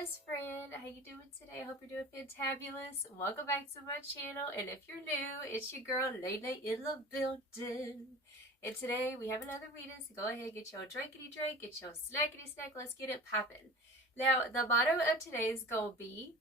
best friend. How you doing today? I hope you're doing fantabulous. Welcome back to my channel. And if you're new, it's your girl, Lele in the building. And today we have another reading, so go ahead, get your drinkity drink, get your snackity snack. Let's get it popping. Now, the motto of today is going to be,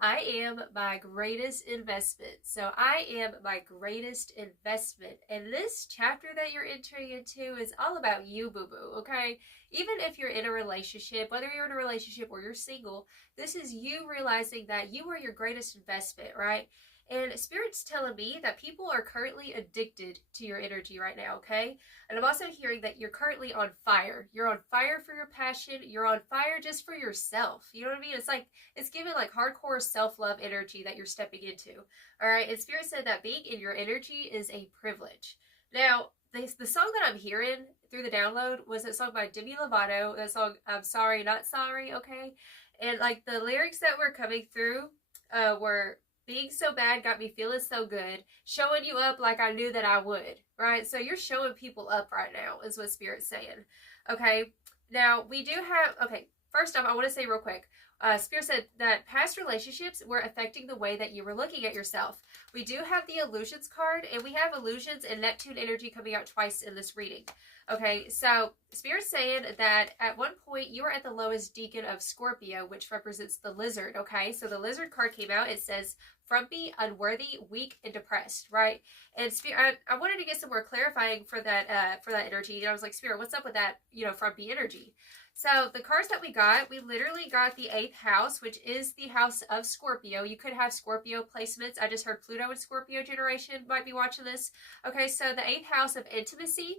I am my greatest investment. So I am my greatest investment. And this chapter that you're entering into is all about you, boo-boo, okay? Even if you're in a relationship, whether you're in a relationship or you're single, this is you realizing that you are your greatest investment, right? And Spirit's telling me that people are currently addicted to your energy right now, okay? And I'm also hearing that you're currently on fire. You're on fire for your passion. You're on fire just for yourself. You know what I mean? It's like, it's giving like hardcore self-love energy that you're stepping into. All right? And Spirit said that being in your energy is a privilege. Now, the song that I'm hearing through the download was that song by Demi Lovato. That song, I'm Sorry, Not Sorry, okay? And like the lyrics that were coming through were, being so bad got me feeling so good, showing you up like I knew that I would, right? So you're showing people up right now is what Spirit's saying, okay? Now, we do have, okay, first off, I want to say real quick, Spirit said that past relationships were affecting the way that you were looking at yourself. We do have the illusions card, and we have illusions and Neptune energy coming out twice in this reading. Okay, so Spirit's saying that at one point you were at the lowest decan of Scorpio, which represents the lizard, okay? So the lizard card came out. It says, frumpy, unworthy, weak, and depressed, right? And Spirit, I wanted to get some more clarifying for that energy. And I was like, Spirit, what's up with that, frumpy energy? So the cards that we literally got the 8th house, which is the house of Scorpio. You could have Scorpio placements. I just heard Pluto and Scorpio generation might be watching this. Okay, so the 8th house of intimacy.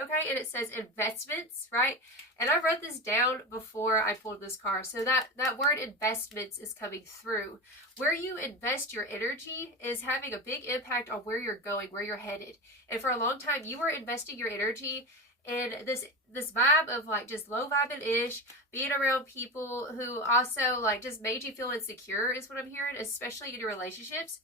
Okay, and it says investments, right? And I wrote this down before I pulled this card. So that word investments is coming through. Where you invest your energy is having a big impact on where you're going, where you're headed. And for a long time, you were investing your energy in this vibe of like just low vibing-ish, being around people who also like just made you feel insecure is what I'm hearing, especially in your relationships.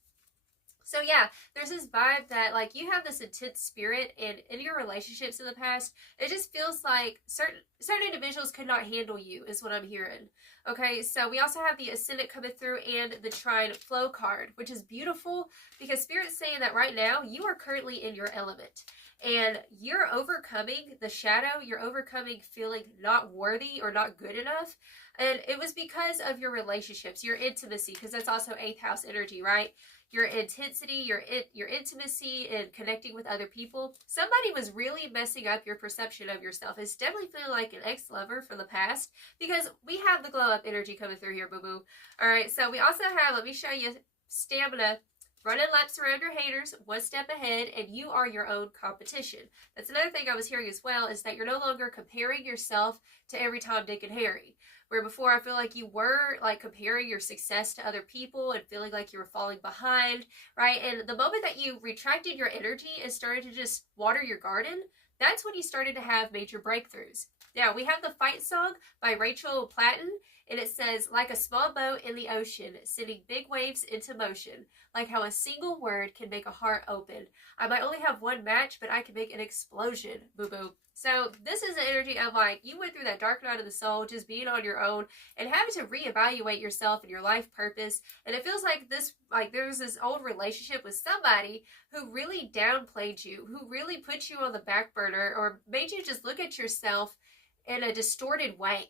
So yeah, there's this vibe that like you have this intense spirit, and in your relationships in the past, it just feels like certain individuals could not handle you is what I'm hearing. Okay, so we also have the Ascendant coming through and the Trine Flow card, which is beautiful because Spirit's saying that right now you are currently in your element. And you're overcoming the shadow, you're overcoming feeling not worthy or not good enough. And it was because of your relationships, your intimacy, because that's also 8th house energy, right? Your intensity, your intimacy and connecting with other people. Somebody was really messing up your perception of yourself. It's definitely feeling like an ex-lover from the past because we have the glow up energy coming through here, boo-boo. All right, so we also have, let me show you, stamina. Running laps around your haters, one step ahead, and you are your own competition. That's another thing I was hearing as well, is that you're no longer comparing yourself to every Tom, Dick, and Harry. Where before I feel like you were like comparing your success to other people and feeling like you were falling behind, right? And the moment that you retracted your energy and started to just water your garden, that's when you started to have major breakthroughs. Now, we have the Fight Song by Rachel Platten, and it says, like a small boat in the ocean, sending big waves into motion, like how a single word can make a heart open. I might only have one match, but I can make an explosion, boo-boo. So this is the energy of like, you went through that dark night of the soul, just being on your own and having to reevaluate yourself and your life purpose. And it feels like this, like there was this old relationship with somebody who really downplayed you, who really put you on the back burner or made you just look at yourself in a distorted way.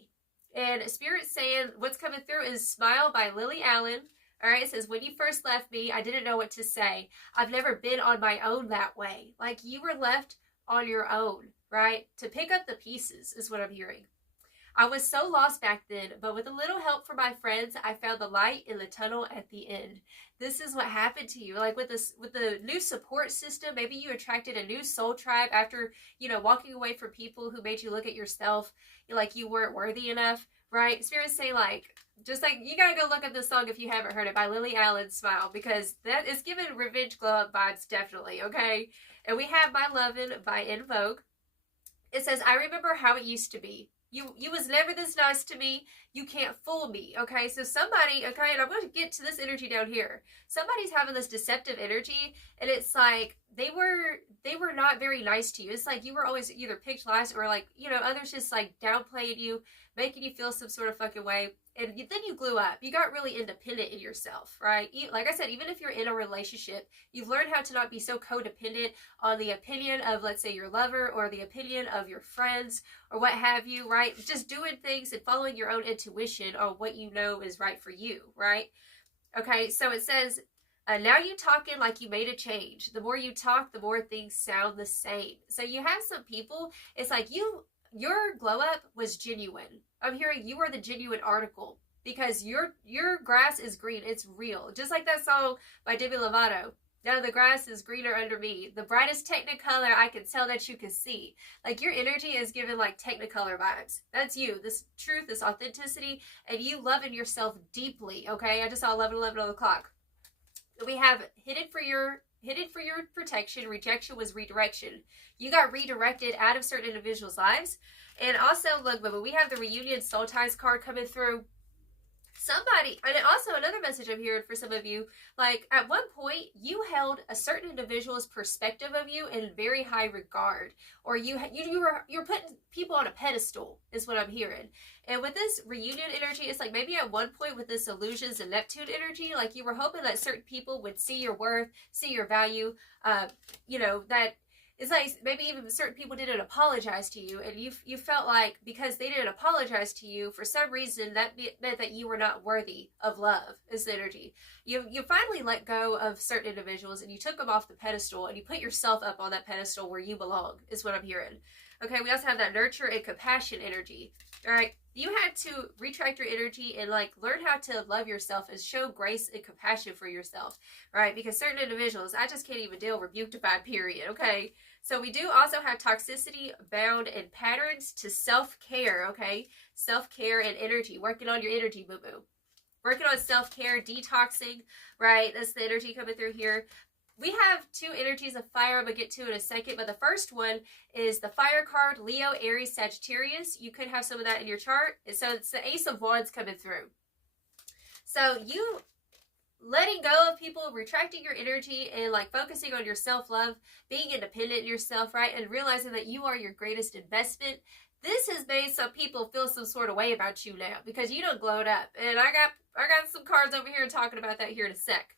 And Spirit's saying what's coming through is Smile by Lily Allen. All right, it says, when you first left me, I didn't know what to say. I've never been on my own that way. Like you were left on your own, right? To pick up the pieces is what I'm hearing. I was so lost back then, but with a little help from my friends, I found the light in the tunnel at the end. This is what happened to you. Like with the new support system, maybe you attracted a new soul tribe after, walking away from people who made you look at yourself like you weren't worthy enough, right? Spirit's saying like, just like, you gotta go look up this song if you haven't heard it by Lily Allen, Smile, because that is giving revenge glow up vibes, definitely, okay? And we have My Lovin' by In Vogue. It says, I remember how it used to be. You was never this nice to me. You can't fool me. Okay, so somebody, okay, and I'm going to get to this energy down here. Somebody's having this deceptive energy, and it's like they were not very nice to you. It's like you were always either picked last, or like, you know, others just like downplayed you, making you feel some sort of fucking way. And then you blew up. You got really independent in yourself, right? Like I said, even if you're in a relationship, you've learned how to not be so codependent on the opinion of, let's say, your lover, or the opinion of your friends, or what have you, right? Just doing things and following your own intuition on what you know is right for you, right? Okay, so it says, now you talking like you made a change. The more you talk, the more things sound the same. So you have some people, it's like your glow up was genuine. I'm hearing you are the genuine article, because your grass is green. It's real. Just like that song by Demi Lovato. Now the grass is greener under me. The brightest technicolor I can tell that you can see. Like your energy is given like technicolor vibes. That's you. This truth, this authenticity, and you loving yourself deeply. Okay, I just saw 11:11 on the clock. We have hidden for your protection. Rejection was redirection. You got redirected out of certain individuals' lives. And also, look, but we have the reunion soul ties card coming through. Somebody, and also another message I'm hearing for some of you, like at one point you held a certain individual's perspective of you in very high regard, or you were putting people on a pedestal, is what I'm hearing. And with this reunion energy, it's like maybe at one point with this illusions and Neptune energy, like you were hoping that certain people would see your worth, see your value, you know, that it's like maybe even certain people didn't apologize to you, and you felt like because they didn't apologize to you, for some reason that meant that you were not worthy of love, is the energy. You finally let go of certain individuals, and you took them off the pedestal, and you put yourself up on that pedestal where you belong, is what I'm hearing. Okay, we also have that nurture and compassion energy. All right, you had to retract your energy and like learn how to love yourself and show grace and compassion for yourself, right? Because certain individuals, I just can't even deal, rebuked-ified, period. Okay, so we do also have toxicity bound and patterns to self-care. Okay, self-care and energy, working on your energy, boo-boo, working on self-care, detoxing, right? That's the energy coming through here. We have two energies of fire I'm going to get to in a second, but the first one is the fire card, Leo, Aries, Sagittarius. You could have some of that in your chart. So it's the Ace of Wands coming through. So you letting go of people, retracting your energy, and like focusing on your self-love, being independent in yourself, right? And realizing that you are your greatest investment. This has made some people feel some sort of way about you now because you done glowed up. And I got some cards over here talking about that here in a sec.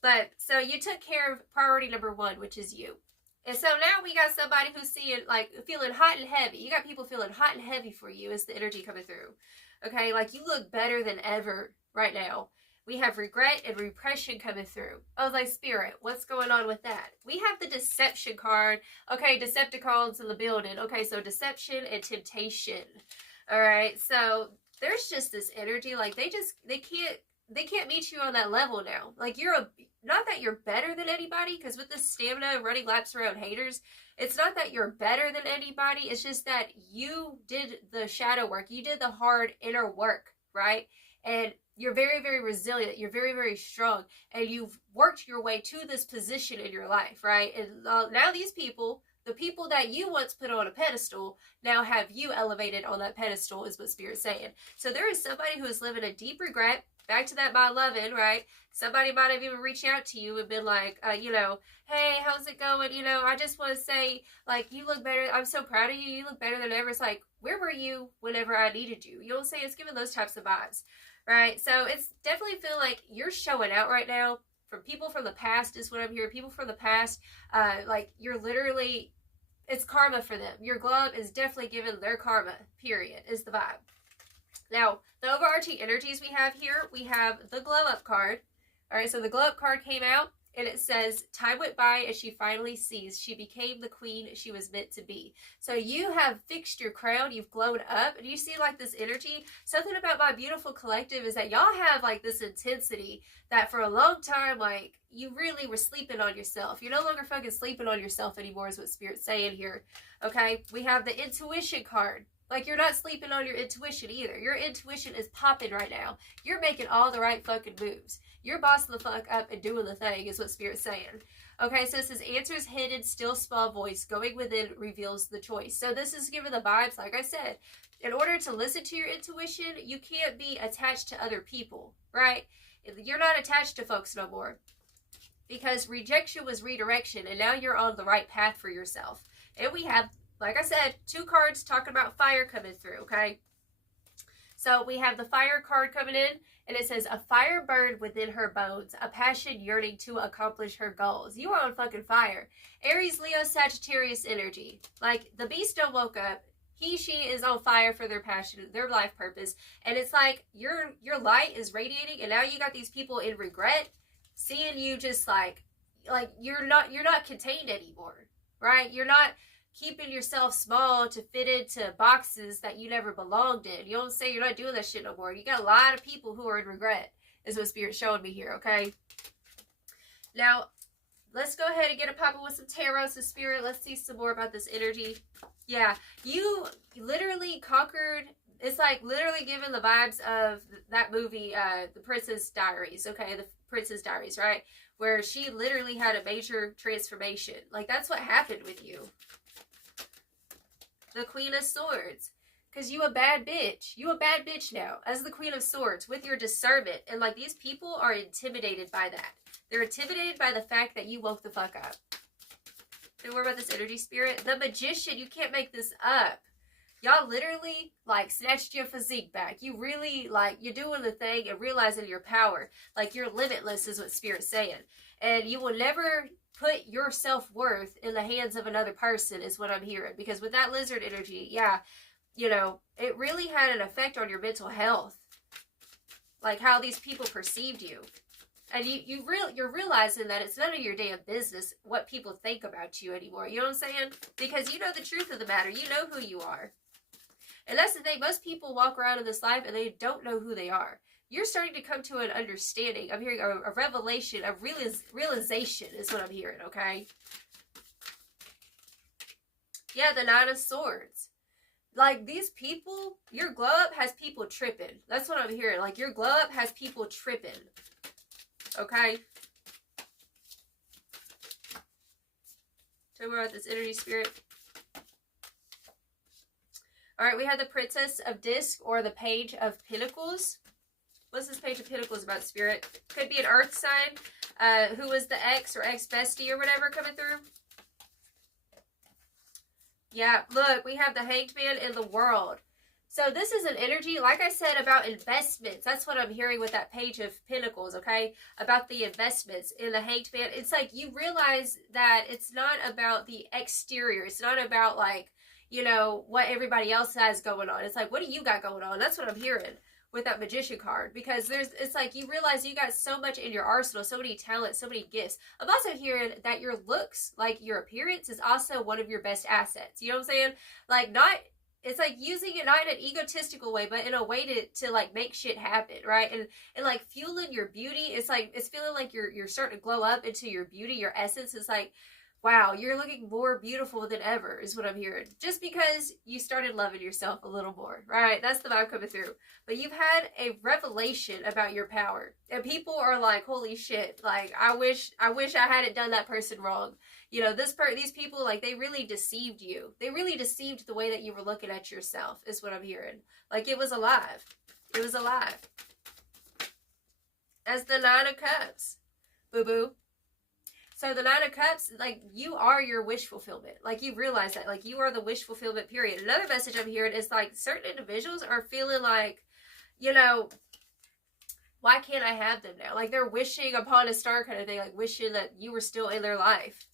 But so you took care of priority number one, which is you. And so now we got somebody who's seeing, like, feeling hot and heavy. You got people feeling hot and heavy for you is the energy coming through. Okay, like you look better than ever right now. We have regret and repression coming through. I was like, Spirit, what's going on with that? We have the deception card. Okay, Decepticons in the building. Okay, so deception and temptation. All right, so there's just this energy, like they can't meet you on that level now. Like not that you're better than anybody, because with this stamina running laps around haters, it's not that you're better than anybody. It's just that you did the shadow work. You did the hard inner work, right? And you're very, very resilient. You're very, very strong. And you've worked your way to this position in your life, right? And now these people, the people that you once put on a pedestal, now have you elevated on that pedestal, is what Spirit's saying. So there is somebody who is living a deep regret. Back to that by loving, right? Somebody might have even reached out to you and been like, you know, hey, how's it going? You know, I just want to say, like, you look better. I'm so proud of you. You look better than ever. It's like, where were you whenever I needed you? You know what I'm saying? It's giving those types of vibes, right? So it's definitely feeling like you're showing out right now. From people from the past is what I'm hearing. People from the past, like, you're literally, it's karma for them. Your glove is definitely giving their karma, period, is the vibe. Now, the overarching energies we have here, we have the glow up card. All right, so the glow up card came out, and it says, time went by as she finally sees. She became the queen she was meant to be. So you have fixed your crown. You've glowed up, and you see like this energy. Something about my beautiful collective is that y'all have like this intensity that for a long time, like you really were sleeping on yourself. You're no longer fucking sleeping on yourself anymore, is what Spirit's saying here. Okay, we have the intuition card. Like, you're not sleeping on your intuition either. Your intuition is popping right now. You're making all the right fucking moves. You're bossing the fuck up and doing the thing, is what Spirit's saying. Okay, so it says, answers hidden, still small voice. Going within reveals the choice. So this is giving the vibes, like I said, in order to listen to your intuition, you can't be attached to other people, right? You're not attached to folks no more, because rejection was redirection, and now you're on the right path for yourself. And we have, like I said, 2 cards talking about fire coming through, okay? So we have the fire card coming in, and it says, a fire burned within her bones, a passion yearning to accomplish her goals. You are on fucking fire. Aries, Leo, Sagittarius energy. Like, the beast don't woke up. He, she is on fire for their passion, their life purpose. And it's like, your light is radiating, and now you got these people in regret, seeing you just like you're not contained anymore, right? You're not keeping yourself small to fit into boxes that you never belonged in. You don't say you're not doing that shit no more. You got a lot of people who are in regret, is what Spirit's showing me here, okay? Now, let's go ahead and get a popping with some tarot. So Spirit, let's see some more about this energy. Yeah, you literally conquered. It's like literally giving the vibes of that movie, The Princess Diaries, okay? The Princess Diaries, right? Where she literally had a major transformation. Like, that's what happened with you. The Queen of Swords. Because you a bad bitch. You a bad bitch now. As the Queen of Swords. With your discernment. And, like, these people are intimidated by that. They're intimidated by the fact that you woke the fuck up. Don't worry about this energy, Spirit. The Magician. You can't make this up. Y'all literally, like, snatched your physique back. You really, like, you're doing the thing and realizing your power. Like, you're limitless is what Spirit's saying. And you will never put your self-worth in the hands of another person is what I'm hearing. Because with that lizard energy, yeah, you know, it really had an effect on your mental health. Like, how these people perceived you. And you're realizing that it's none of your damn business what people think about you anymore. You know what I'm saying? Because you know the truth of the matter. You know who you are. And that's the thing. Most people walk around in this life and they don't know who they are. You're starting to come to an understanding. I'm hearing a revelation, a realization is what I'm hearing, okay? Yeah, the Nine of Swords. Like, these people, your glow up has people tripping. That's what I'm hearing. Like, your glow up has people tripping. Okay? Tell me about this energy, Spirit. Alright, we have the Princess of Disc or the Page of Pentacles. What's this Page of Pentacles about, Spirit? Could be an earth sign. Who was the ex or ex-bestie or whatever coming through. Yeah, look, we have the Hanged Man in the World. So this is an energy, like I said, about investments. That's what I'm hearing with that Page of Pentacles, okay? About the investments in the Hanged Man. It's like you realize that it's not about the exterior. It's not about, like, you know, what everybody else has going on. It's like, what do you got going on? That's what I'm hearing with that Magician card. Because it's like you realize you got so much in your arsenal, so many talents, so many gifts. I'm also hearing that your looks, like your appearance, is also one of your best assets. You know what I'm saying? Like, it's like using it not in an egotistical way, but in a way to like make shit happen, right? And like fueling your beauty. It's like, it's feeling like you're starting to glow up into your beauty, your essence. It's like, wow, you're looking more beautiful than ever is what I'm hearing. Just because you started loving yourself a little more, right? That's the vibe coming through. But you've had a revelation about your power. And people are like, holy shit, like, I wish I hadn't done that person wrong. You know, these people, like, they really deceived you. They really deceived the way that you were looking at yourself is what I'm hearing. Like, it was alive. It was alive. As the Nine of Cups. Boo-boo. So the Nine of Cups, like, you are your wish fulfillment. Like, you realize that. Like, you are the wish fulfillment, period. Another message I'm hearing is, like, certain individuals are feeling like, you know, why can't I have them now? Like, they're wishing upon a star kind of thing. Like, wishing that you were still in their life.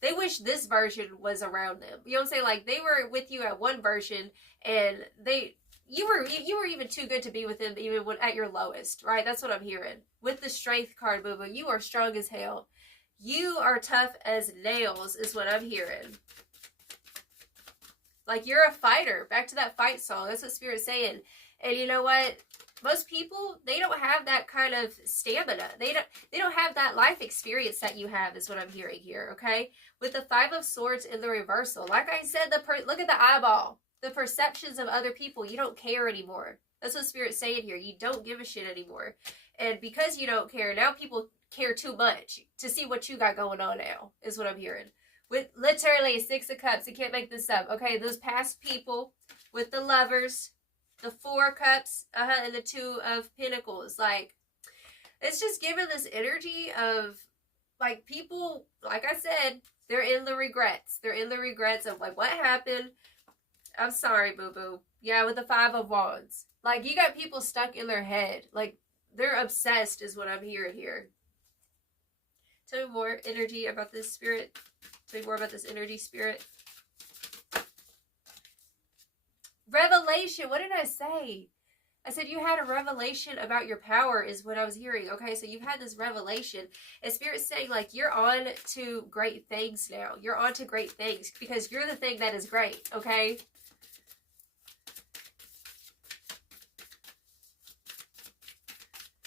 They wish this version was around them. You know what I'm saying? Like, they were with you at one version, and you were even too good to be with them even when at your lowest, right? That's what I'm hearing. With the Strength card, boo-boo, you are strong as hell. You are tough as nails is what I'm hearing. Like, you're a fighter. Back to that fight song. That's what Spirit's saying. And you know what? Most people, they don't have that kind of stamina. They don't have that life experience that you have is what I'm hearing here, okay? With the Five of Swords in the reversal. Like I said, look at the eyeball. The perceptions of other people, you don't care anymore. That's what Spirit's saying here. You don't give a shit anymore. And because you don't care, now people care too much to see what you got going on now, is what I'm hearing. With literally 6 of Cups. You can't make this up. Okay, those past people with the Lovers, the 4 Cups, and the 2 of Pentacles. Like, it's just giving this energy of, like, people, like I said, they're in the regrets. They're in the regrets of, like, what happened? I'm sorry, boo-boo. Yeah, with the 5 of Wands. Like, you got people stuck in their head. Like, they're obsessed is what I'm hearing here. Tell me more energy about this spirit. Tell me more about this energy, spirit. Revelation. What did I say? I said you had a revelation about your power is what I was hearing. Okay, so you've had this revelation. And Spirit's saying, like, you're on to great things now. You're on to great things because you're the thing that is great, okay?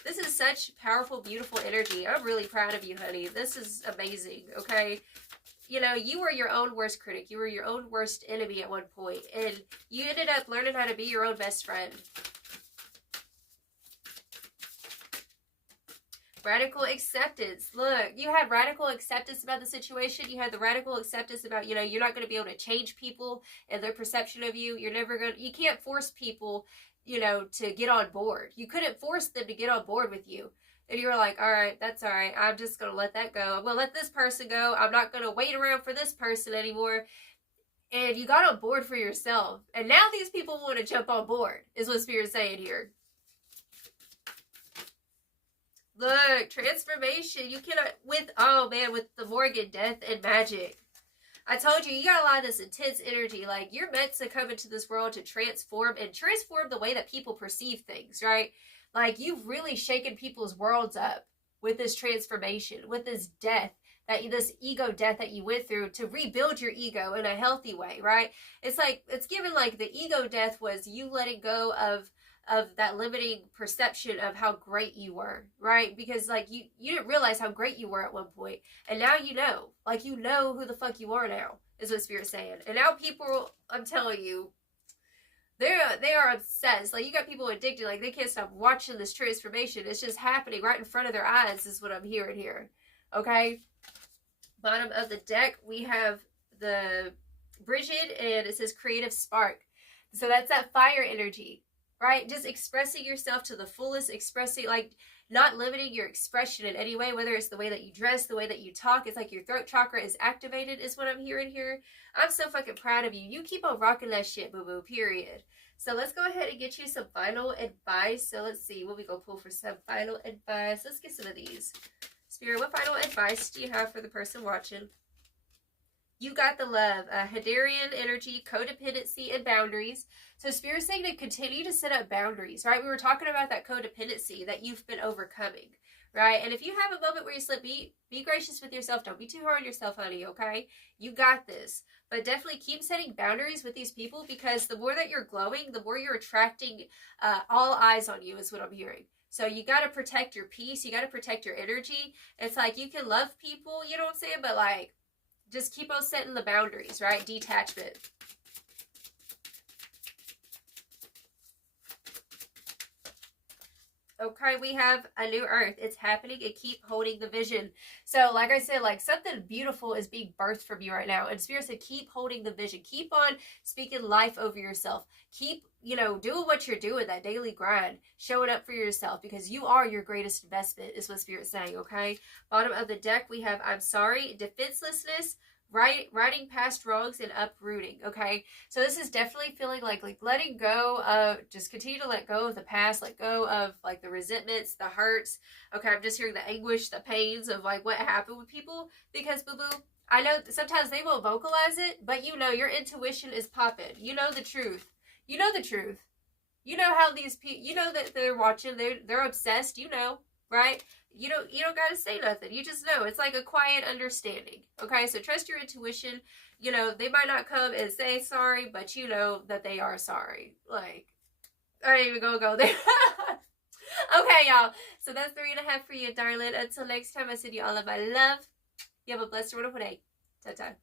This is such powerful, beautiful energy. I'm really proud of you, honey. This is amazing, okay? You know, you were your own worst critic. You were your own worst enemy at one point. And you ended up learning how to be your own best friend. Radical acceptance. Look, you had radical acceptance about the situation. You had the radical acceptance about, you know, you're not going to be able to change people and their perception of you. You're never going to, you can't force people, you know, to get on board. You couldn't force them to get on board with you. And you were like, all right, that's all right. I'm just going to let that go. I'm going to let this person go. I'm not going to wait around for this person anymore. And you got on board for yourself. And now these people want to jump on board, is what Spirit's saying here. Look, transformation. You cannot, with, oh man, with the Morgan, death and magic. I told you, you got a lot of this intense energy. Like, you're meant to come into this world to transform the way that people perceive things, right? Like, you've really shaken people's worlds up with this transformation, with this death, this ego death that you went through to rebuild your ego in a healthy way, right? It's like, it's given like the ego death was you letting go of that limiting perception of how great you were, right? Because like you didn't realize how great you were at one point, and now you know, like, you know who the fuck you are now, is what Spirit's saying. And now people, I'm telling you, they are obsessed. Like, you got people addicted, like they can't stop watching this transformation. It's just happening right in front of their eyes, is what I'm hearing here. Okay, bottom of the deck we have the Bridget, and it says creative spark. So that's that fire energy, right? Just expressing yourself to the fullest, expressing, like, not limiting your expression in any way, whether it's the way that you dress, the way that you talk. It's like your throat chakra is activated, is what I'm hearing here. I'm so fucking proud of you. You keep on rocking that shit, boo-boo, period. So let's go ahead and get you some final advice. So let's see what we gonna pull for some final advice. Let's get some of these. Spirit, what final advice do you have for the person watching? You got the love, Hadarian energy, codependency, and boundaries. So Spirit's saying to continue to set up boundaries, right? We were talking about that codependency that you've been overcoming, right? And if you have a moment where you slip, be gracious with yourself. Don't be too hard on yourself, honey, okay? You got this. But definitely keep setting boundaries with these people, because the more that you're glowing, the more you're attracting all eyes on you, is what I'm hearing. So you got to protect your peace. You got to protect your energy. It's like you can love people, you know what I'm saying? But like, just keep on setting the boundaries, right? Detachment. Okay, we have a new earth. It's happening, and keep holding the vision. So like I said, like, something beautiful is being birthed from you right now. And Spirit said, keep holding the vision. Keep on speaking life over yourself. Keep, you know, doing what you're doing, that daily grind, showing up for yourself, because you are your greatest investment, is what Spirit's saying, okay? Bottom of the deck, we have I'm sorry, defenselessness, writing past wrongs, and uprooting. Okay, so this is definitely feeling like letting go of, just continue to let go of the past, let go of like the resentments, the hurts. Okay, I'm just hearing the anguish, the pains of like what happened with people, because boo-boo, I know sometimes they won't vocalize it, but you know, your intuition is popping. You know the truth. You know the truth. You know how these people, you know that they're watching, they're obsessed, you know, right? You don't gotta say nothing. You just know. It's like a quiet understanding. Okay, so trust your intuition. You know, they might not come and say sorry, but you know that they are sorry. Like, I ain't even gonna go there. Okay, y'all. So that's 3.5 for you, darling. Until next time, I send you all of my love. You have a blessed, wonderful day. Ta-ta.